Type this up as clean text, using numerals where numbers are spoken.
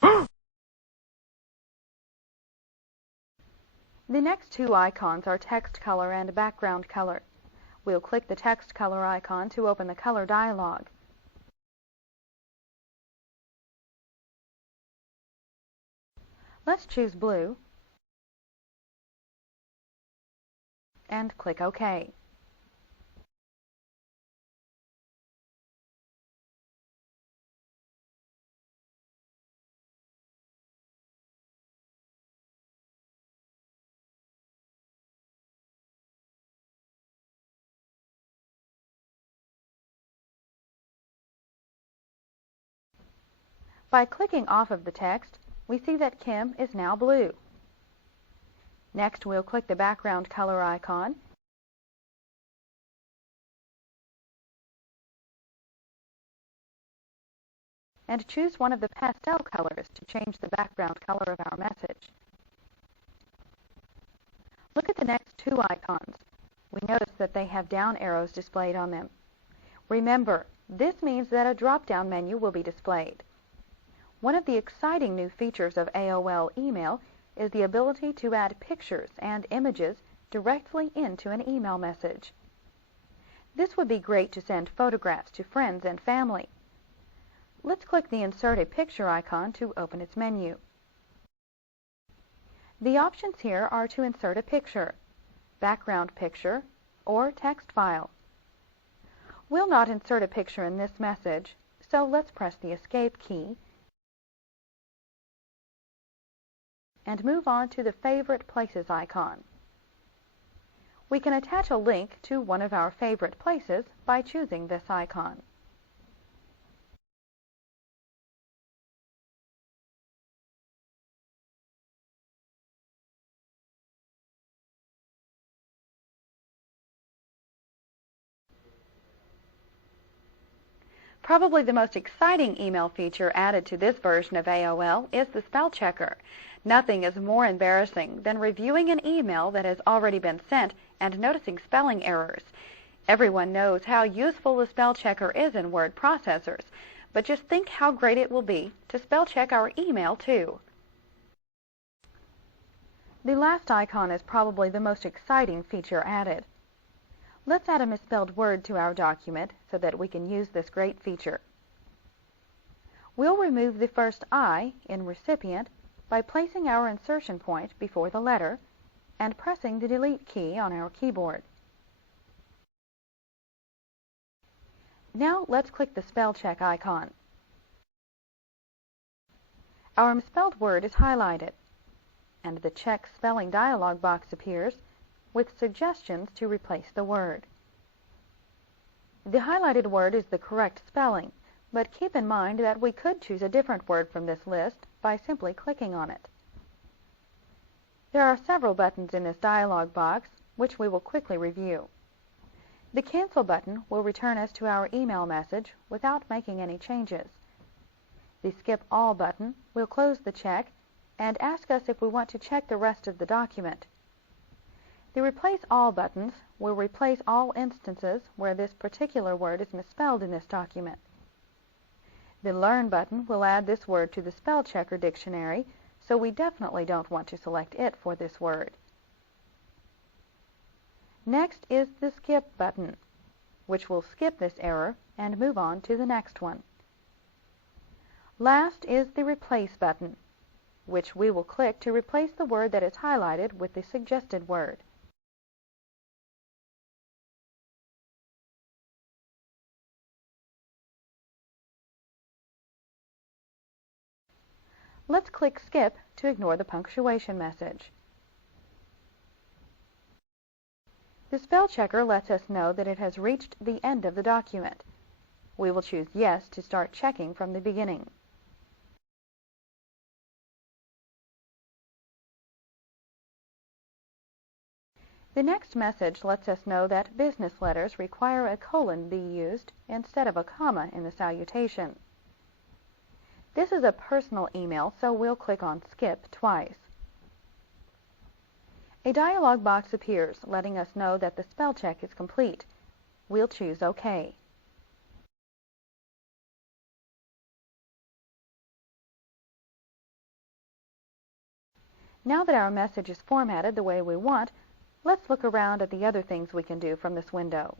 The next two icons are text color and background color. We'll click the text color icon to open the color dialog. Let's choose blue and click OK. By clicking off of the text, we see that Kim is now blue. Next, we'll click the background color icon and choose one of the pastel colors to change the background color of our message. Look at the next two icons. We notice that they have down arrows displayed on them. Remember, this means that a drop-down menu will be displayed. One of the exciting new features of AOL Email is the ability to add pictures and images directly into an email message. This would be great to send photographs to friends and family. Let's click the Insert a Picture icon to open its menu. The options here are to insert a picture, background picture, or text file. We'll not insert a picture in this message, so let's press the Escape key and move on to the Favorite Places icon. We can attach a link to one of our favorite places by choosing this icon. Probably the most exciting email feature added to this version of AOL is the spell checker. Nothing is more embarrassing than reviewing an email that has already been sent and noticing spelling errors. Everyone knows how useful the spell checker is in word processors, but just think how great it will be to spell check our email too. The last icon is probably the most exciting feature added. Let's add a misspelled word to our document so that we can use this great feature. We'll remove the first I in recipient by placing our insertion point before the letter and pressing the Delete key on our keyboard. Now let's click the spell check icon. Our misspelled word is highlighted, and the check spelling dialog box appears with suggestions to replace the word. The highlighted word is the correct spelling, but keep in mind that we could choose a different word from this list by simply clicking on it. There are several buttons in this dialog box, which we will quickly review. The Cancel button will return us to our email message without making any changes. The Skip All button will close the check and ask us if we want to check the rest of the document. The Replace All buttons will replace all instances where this particular word is misspelled in this document. The Learn button will add this word to the spell checker dictionary, so we definitely don't want to select it for this word. Next is the Skip button, which will skip this error and move on to the next one. Last is the Replace button, which we will click to replace the word that is highlighted with the suggested word. Let's click Skip to ignore the punctuation message. The spell checker lets us know that it has reached the end of the document. We will choose Yes to start checking from the beginning. The next message lets us know that business letters require a colon be used instead of a comma in the salutation. This is a personal email, so we'll click on Skip twice. A dialog box appears, letting us know that the spell check is complete. We'll choose OK. Now that our message is formatted the way we want, let's look around at the other things we can do from this window.